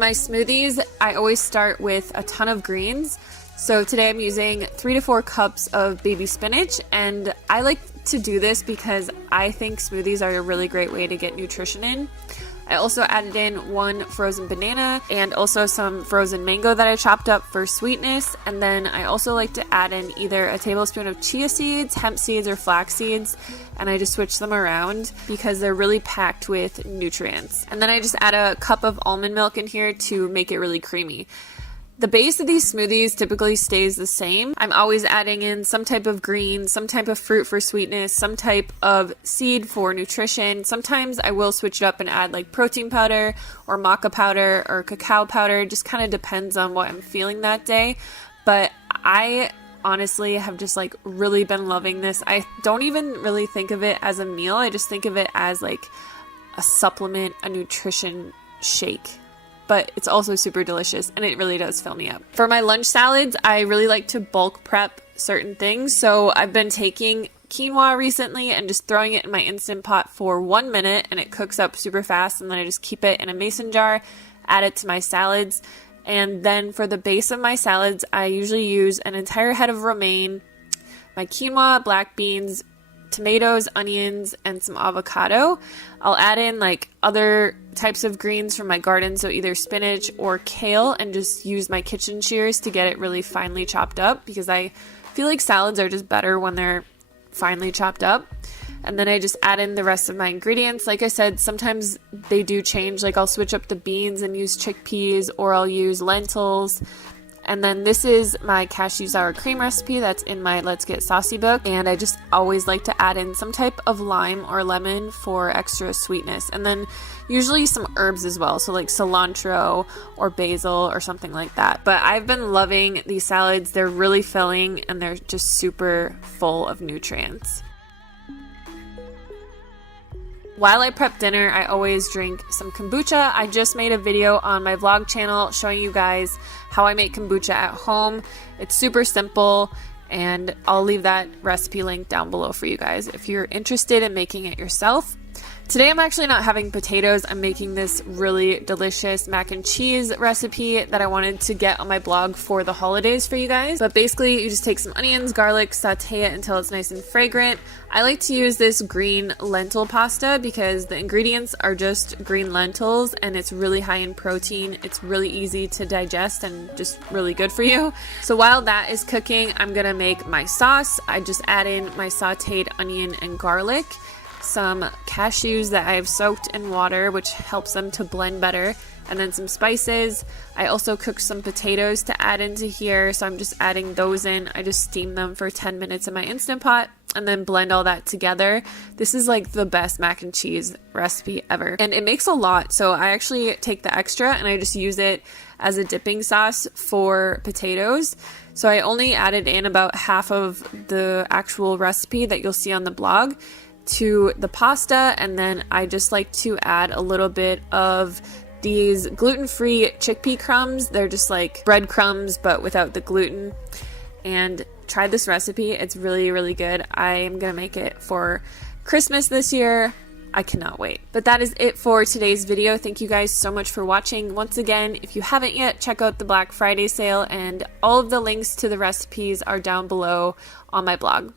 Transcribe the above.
My smoothies, I always start with a ton of greens. So today I'm using 3 to 4 cups of baby spinach, and I like to do this because I think smoothies are a really great way to get nutrition in. I also added in 1 frozen banana and also some frozen mango that I chopped up for sweetness. And then I also like to add in either a tablespoon of chia seeds, hemp seeds, or flax seeds. And I just switch them around because they're really packed with nutrients. And then I just add a cup of almond milk in here to make it really creamy. The base of these smoothies typically stays the same. I'm always adding in some type of green, some type of fruit for sweetness, some type of seed for nutrition. Sometimes I will switch it up and add like protein powder or maca powder or cacao powder. Just kind of depends on what I'm feeling that day. But I honestly have just like really been loving this. I don't even really think of it as a meal. I just think of it as like a supplement, a nutrition shake. But it's also super delicious and it really does fill me up. For my lunch salads, I really like to bulk prep certain things. So I've been taking quinoa recently and just throwing it in my Instant Pot for 1 minute, and it cooks up super fast, and then I just keep it in a mason jar, add it to my salads. And then for the base of my salads, I usually use an entire head of romaine, my quinoa, black beans, tomatoes, onions, and some avocado. I'll add in like other types of greens from my garden, so either spinach or kale, and just use my kitchen shears to get it really finely chopped up because I feel like salads are just better when they're finely chopped up. And then I just add in the rest of my ingredients. Like I said, sometimes they do change, like I'll switch up the beans and use chickpeas, or I'll use lentils. And then this is my cashew sour cream recipe that's in my Let's Get Saucy book. And I just always like to add in some type of lime or lemon for extra sweetness. And then usually some herbs as well. So like cilantro or basil or something like that. But I've been loving these salads. They're really filling and they're just super full of nutrients. While I prep dinner, I always drink some kombucha. I just made a video on my vlog channel showing you guys how I make kombucha at home. It's super simple, and I'll leave that recipe link down below for you guys if you're interested in making it yourself. Today I'm actually not having potatoes. I'm making this really delicious mac and cheese recipe that I wanted to get on my blog for the holidays for you guys. But basically you just take some onions, garlic, saute it until it's nice and fragrant. I like to use this green lentil pasta because the ingredients are just green lentils and it's really high in protein. It's really easy to digest and just really good for you. So while that is cooking, I'm gonna make my sauce. I just add in my sauteed onion and garlic, some cashews that I've soaked in water, which helps them to blend better, and then some spices. I also cooked some potatoes to add into here, so I'm just adding those in. I just steam them for 10 minutes in my Instant Pot and then blend all that together. This is like the best mac and cheese recipe ever, and it makes a lot, so I actually take the extra and I just use it as a dipping sauce for potatoes. So I only added in about half of the actual recipe that you'll see on the blog to the pasta, and then I just like to add a little bit of these gluten-free chickpea crumbs. They're just like breadcrumbs but without the gluten. And try this recipe. It's really, really good. I am gonna make it for Christmas this year. I cannot wait. But that is it for today's video. Thank you guys so much for watching. Once again, if you haven't yet, check out the Black Friday sale, and all of the links to the recipes are down below on my blog.